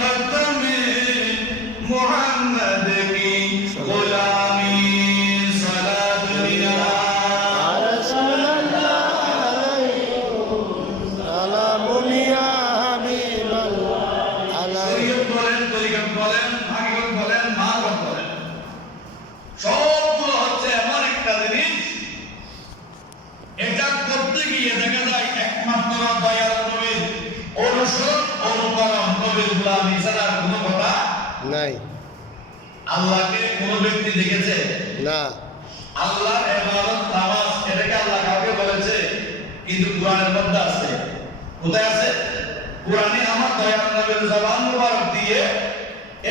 कदम मोहम्मद की गुलामी सलात दुनिया সবগুলো হচ্ছে এমন একটা জিনিস, এটা করতে গিয়ে দেখা যায় একমাত্র দয়াল নবীর অনুসরণ অনুকরণ, নবীর গোলামি ছাড়া কোনো কথা নাই। আল্লাহকে কোন ব্যক্তি দেখেছে না। আল্লাহর ইবাদত নামাজ এটাকে আল্লাহ কাউকে বলেছে, কিন্তু কোরআনের মধ্যে আছে। কোথায় আছে? কোরআনে আমার দয়াল নবীর জবান মুবারক দিয়ে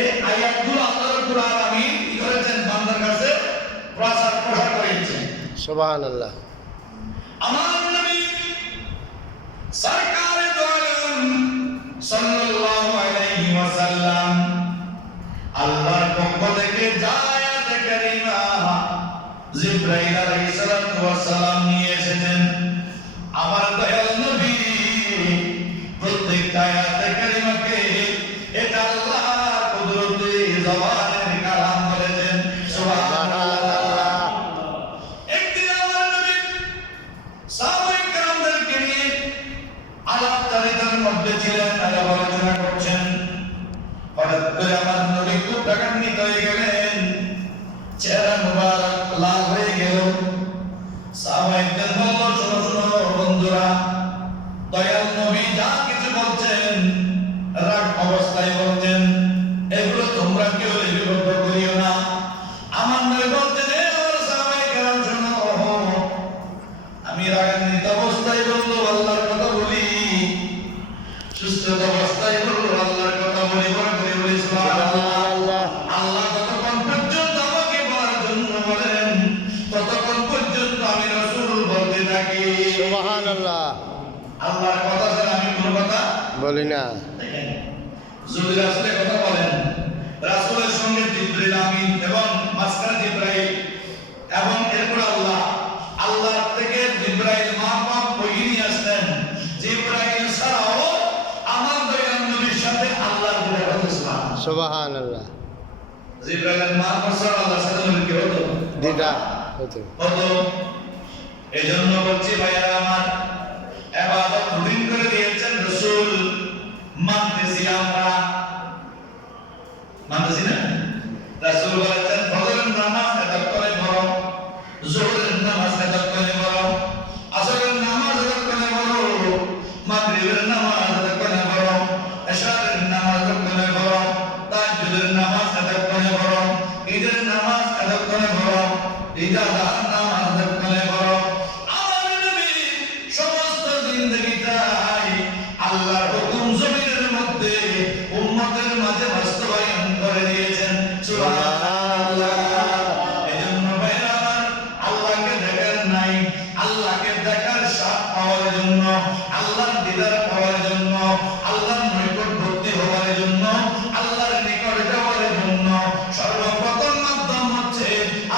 এই আয়াতগুলো আল্লাহর কোরআন আমি কি করেছেন বান্দার কাছে প্রচার করেছেন। সুবহানাল্লাহ। আমার নবী সরকারে দো আলম সাল্লাল্লাহু আলাইহি ওয়াসাল্লাম আল্লাহর পক্ষ থেকে আয়াত কারীমা জিবরাইল আলাইহিস সালাতু ওয়াস সালাম নিয়ে এসেছেন। আমার দয়াল নবী প্রত্যেকটা আয়াত কারীমাকে এটা আল্লাহর কুদরতে জবানের কালাম বলেছেন। সুবহানাল্লাহ। একদিন আমার নবী সাহাবায়ে কেরামদেরকে নিয়ে আলাপচারিতার মধ্যে ছিলেন, আলাপ আলোচনা করছেন। হঠাৎ করে আমার নবী খুব রাগান্বিত হয়ে গেলেন, চেহারা মুবারক লাল হয়ে গেল। সাহাবায়ে কেরাম বলল, শোনো শোনো বন্ধুরা, দয়াল নবী যা কিছু বলছেন রাগ অবস্থায় বলছেন, এগুলো তোমরা কেউ লিপিবদ্ধ করিও না। আমার নবী বলতেন, হে আমার সাহাবায়ে কেরাম শোনো, আমি রাগান্বিত অবস্থায় বলবো আল্লাহর কথা বলি, সুস্থ অবস্থায় বলবো আল্লাহর কথা বলি, বড় করে বলি সুবহানাল্লাহ। আল্লাহ যতক্ষণ পর্যন্ত আমাকে বলার জন্য বলেন ততক্ষণ পর্যন্ত আমি রাসূল বলতে থাকি। সুবহানাল্লাহ। আল্লাহর কথা ছাড়া আমি কোনো কথা বলি না। যদি রাসূলের কথা বলেন, রাসূলের সঙ্গে জিবরাইল আমিন এবং মাসকার জিবরাইল এবং এরপর আল্লাহ থেকে জিবরাইল মাহফুজ বই নিয়ে আসতেন। জিবরাইল ছাড়াও আমার দয়াল নবীর সাথে আল্লাহর দেখা হতো। সুবহানাল্লাহ। জিবরাইল মাহফুজ ছাড়া আল্লাহর সাথে নবীর কি হতো? দিদা হতো। এজন্য বলছি ভাইরা আমার, ইবাদত রুটিন করে দিয়েছেন রাসূল, মানতেছি আমরা, মানতেছি না? রাসূল বলেছেন ফজরের নামাজ আদায় করে বড়, যোহরের নামাজ আদায় করে বড়, আসরের নামাজ আদায় করে বড়, মাগরিবের নামাজ আদায় করে বড়, ইশারের নামাজ আদায় করে বড়, তাহাজ্জুদের নামাজ আদায় করে বড়, ঈদের নামাজ আদায় করে বড়, ইজাজার নামাজ আদায় করে বড়। আমার নবী সমস্ত জিন্দেগিটাই আল্লাহর হুকুম জমিনের মধ্যে উম্মতের মাঝে বাস্তবায়ন করে দিয়েছেন। সুবহানাল্লাহ। এজন্য ভাইরা আমার, আল্লাহকে দেখার নাই, আল্লাহকে দেখার স্বাদ পাওয়ার জন্য, আল্লাহর দিদার পাওয়ার জন্য, আল্লাহর নৈকট্যবর্তী হওয়ার জন্য, আল্লাহর নিকট যাওয়ার জন্য সর্বপ্রথম মাধ্যম হচ্ছে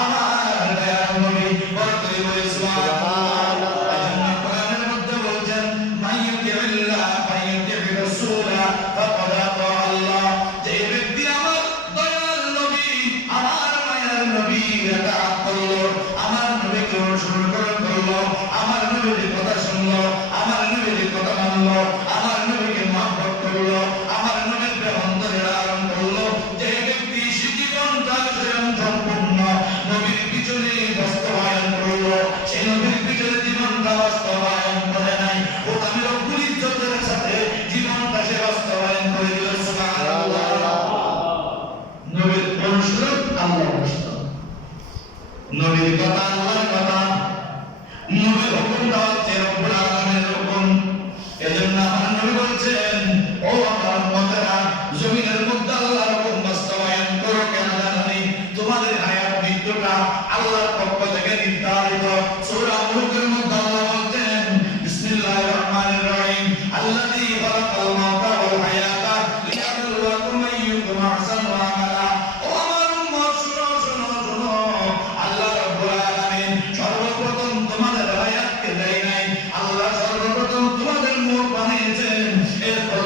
আমার দয়াল নবী। বড় করে বলি সুবহানাল্লাহ। এজন্য কোরআনের মধ্যে বলছেন, মাইয়ুতিল্লাহ মাইয়ুতির রাসূলা ফাকাদ আতা আল্লাহ। যে ব্যক্তি আমার দয়াল নবী, আমার মায়ের নবী ইতাআত করলো, আমার নবীকে অনুসরণ করলো, আমার নবীর কথা শুনলো, আমার নবীর কথা মানলো, আমার নবীকে মহব্বত করলো, আমার নবীর অন্তরে লালন করলো, যে ব্যক্তি জীবনটা স্বয়ং সম্পূর্ণ নবীর পিছনে বাস্তবায়ন করলো, সেই নবীর পিছনে জীবনটা বাস্তবায়ন করে নাই, ও আমি রব্বুল ইজ্জতের সাথে জীবনটা সে বাস্তবায়ন করে দিল। সুবহানাল্লাহ। নবীর অনুসরণ আল্লাহর অনুসরণ, নবীর কথা আল্লাহর কথা, নবীর হুকুমটা হচ্ছে রব্বুল আলামিনের হুকুম। এজন্য আমার নবী বলছেন, ও আমার উম্মতেরা, জমিনের মধ্যে আল্লাহর হুকুম বাস্তবায়ন করো। কেন জানি তোমাদের হায়াত মৃত্যুটা আল্লাহর পক্ষ থেকে নির্ধারিত। সূরা মুলুকের মধ্যে আল্লাহ বলছেন, বিসমিল্লাহির রহমানির রহিম, আল্লাযী খালাকাল মাউতা ওয়াল হায়াতা লিয়াবলুয়াকুম আইয়ুকুম আহসানু আমালা। ও আমার উম্মত, শুনো শুনো শুনো, আল্লাহ রাব্বুল আলামিন সর্বপ্রথম তোমাদের হায়াতকে দেয় নাই, আল্লাহ সর্বপ্রথম তোমাদের মুখ বানিয়েছেন, এরপর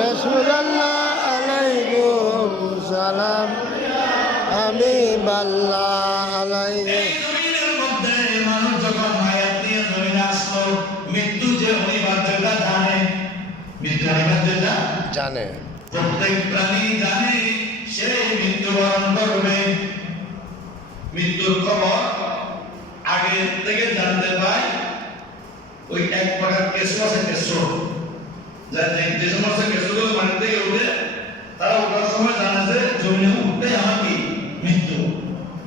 রাসূলুল্লাহ আলাইকুম সালাম হাবিবাল্লাহ আলাইহি এই জমিনের মধ্যে মানুষ যখন হায়াত নিয়ে জমিনে আসলো, মৃত্যু যে অনিবার্যতা জানে, মৃত্যু অনিবার্যতা জানে প্রত্যেক প্রাণী জানে সে মৃত্যুবরণ করবে। মৃত্যুর খবর আগে থেকে জানতে পায় ওই এক প্রকার কেঁচো আছে, কেঁচো যে সমস্ত কেঁচোগুলো মাটি থেকে উঠে তারা ওঠার সময় জানে যে জমিনে উঠতে আমার কি মৃত্যু।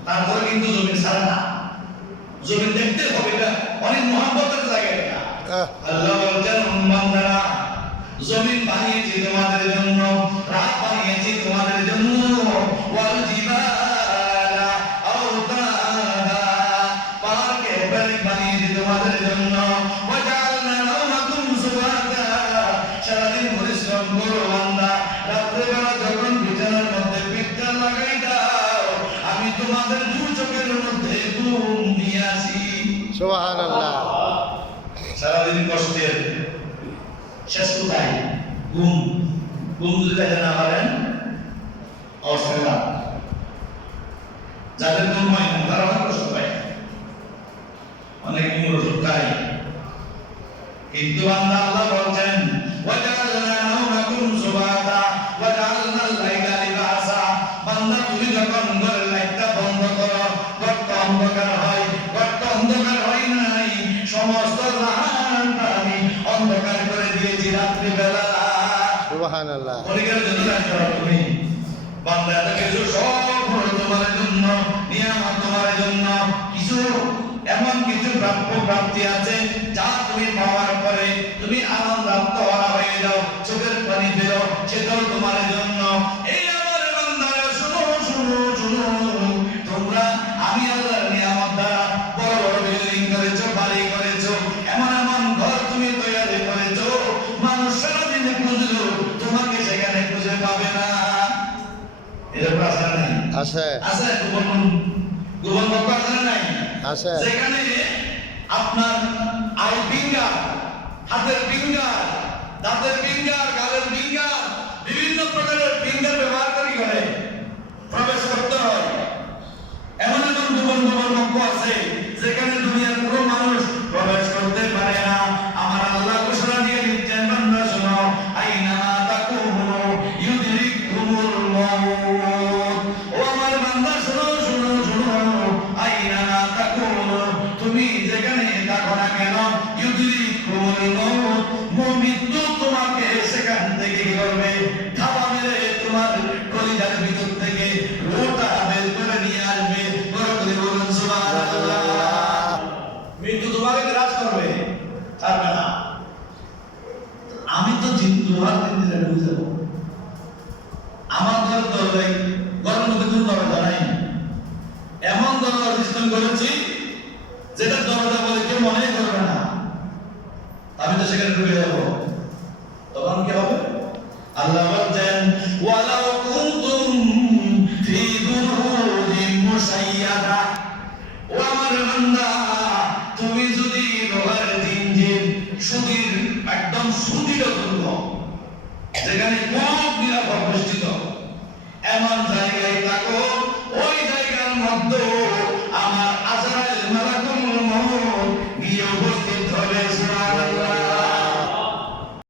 তারপরে কিন্তু জমিন ছাড়ে না, জমিন দেখতে হবে। এটা অনেক মহাব্বতের জায়গা। এটা আল্লাহ বলছেন, বান্দারা জমিন বানিয়েছি তোমাদের জন্য, রাত বানিয়েছি তোমাদের জন্য, ওয়াল জিবালা আওতাদা, পাহাড়কে বেড়ে বানিয়েছি তোমাদের জন্য, ওয়াজআলনা নাওমাকুম সুবাতা, সারাদিন পরিশ্রম করো বান্দা, রাত্রেবেলা যখন বিছানার মধ্যে পিঠটা লাগাই দাও, আমি তোমাদের দু চোখের মধ্যে ঘুম নিয়ে আসি। সুবহানাল্লাহ। সারাদিন কষ্টের শেষ কোথায়? ঘুম। ঘুম যদি কাজে না পারেন অবস্থা। যাদের ঘুম হয় না তারা অনেক কষ্ট পায়, অনেক ঘুমের ওষুধ খায়। কিন্তু বান্দা আল্লাহ বলছেন, ওয়াজআলনা নাওমাকুম সুবাতা ওয়াজআলনাল লাইলা লিবাসা, বান্দা তুমি যখন ঘরের লাইটটা বন্ধ করো, ঘরটা অন্ধকার হয়, ঘরটা অন্ধকার হয় নাই, সমস্ত জাহানটা আমি অন্ধকার করে দিয়েছি রাত্রিবেলা। সুবহানাল্লাহ। অনেকের জন্য রাখো তুমি বান্দা, এত কিছু সব হলো তোমার জন্য, নিয়ামত তোমার জন্য। কিছু এমন কিছু প্রাপ্তি আছে যা তুমি পাওয়ার পরে তুমি আনন্দ আত্মহারা হয়ে যাও, চোখের পানি বেরো, সেটাও তোমার জন্য। এই আমার বান্দারা শুনো শুনো শুনো, তোমরা আমি আল্লাহর নিয়ামত দ্বারা বড় বড় বিল্ডিং করেছো, বাড়ি করেছো, এমন এমন ঘর তুমি তৈরি করেছো, মানুষ সারাদিনে খুঁজলো তোমাকে সেখানে খুঁজে পাবে না। এরকম আছে নাই? আছে আছে। গোপন পক্ষ আছে না নাই? আছে। যেখানে আপনার আই ফিঙ্গার, হাতের ফিঙ্গার, দাঁতের ফিঙ্গার, গালের ফিঙ্গার, বিভিন্ন প্রকারের ফিঙ্গার ব্যবহার করে প্রবেশ করতে হয়। এমন এমন গোপন পক্ষ আছে যেখানে দুনিয়ার পুরো মানুষ প্রবেশ করতে পারে না। আমার আল্লাহ ঘোষণা দিয়ে দিচ্ছেন, বান্দা শোনো, আইনা তাকুনু ইউদরিকুমুল মাউত। ও আমার বান্দা শোনো শোনো শোনো, আইনা তাকুনু, তুমি যেখানে থাকো না কেন, ইউদরিকুমুল মাউত, মৃত্যু তোমাকে সেখান থেকে কি করবে? ধাওয়া মেরে তোমার কলিজার ভিতর থেকে রূহটা বের করে নিয়ে আসবে। বড় করে বলুন সুবহানাল্লাহ। মৃত্যু তোমাকে গ্রাস করবে, ছাড়বে না। আমি তো দুহাত দিন দিলে ঢুকে যাব। আমার ঘরের দরজায়, ঘরের মধ্যে কোনো দরজা নাই, এমন দরজা সিস্টেম করেছি যেটা দরজা বলে কেউ মনেই করবে না। আমি তো সেখানে ঢুকে যাব, তখন কি হবে? আল্লাহ বলছেন, ওয়ালাউ কুনতুম ফি বুরুজিন মুশাইয়াদা, ও আমার বান্দা, তুমি যদি লোহার জিনজির সুদীর একদম সুদৃঢ় দুর্গ, যেখানে খুব নিরাপদ বেষ্টিত, এমন জায়গায় থাকো, ওই জায়গার মধ্যে আমার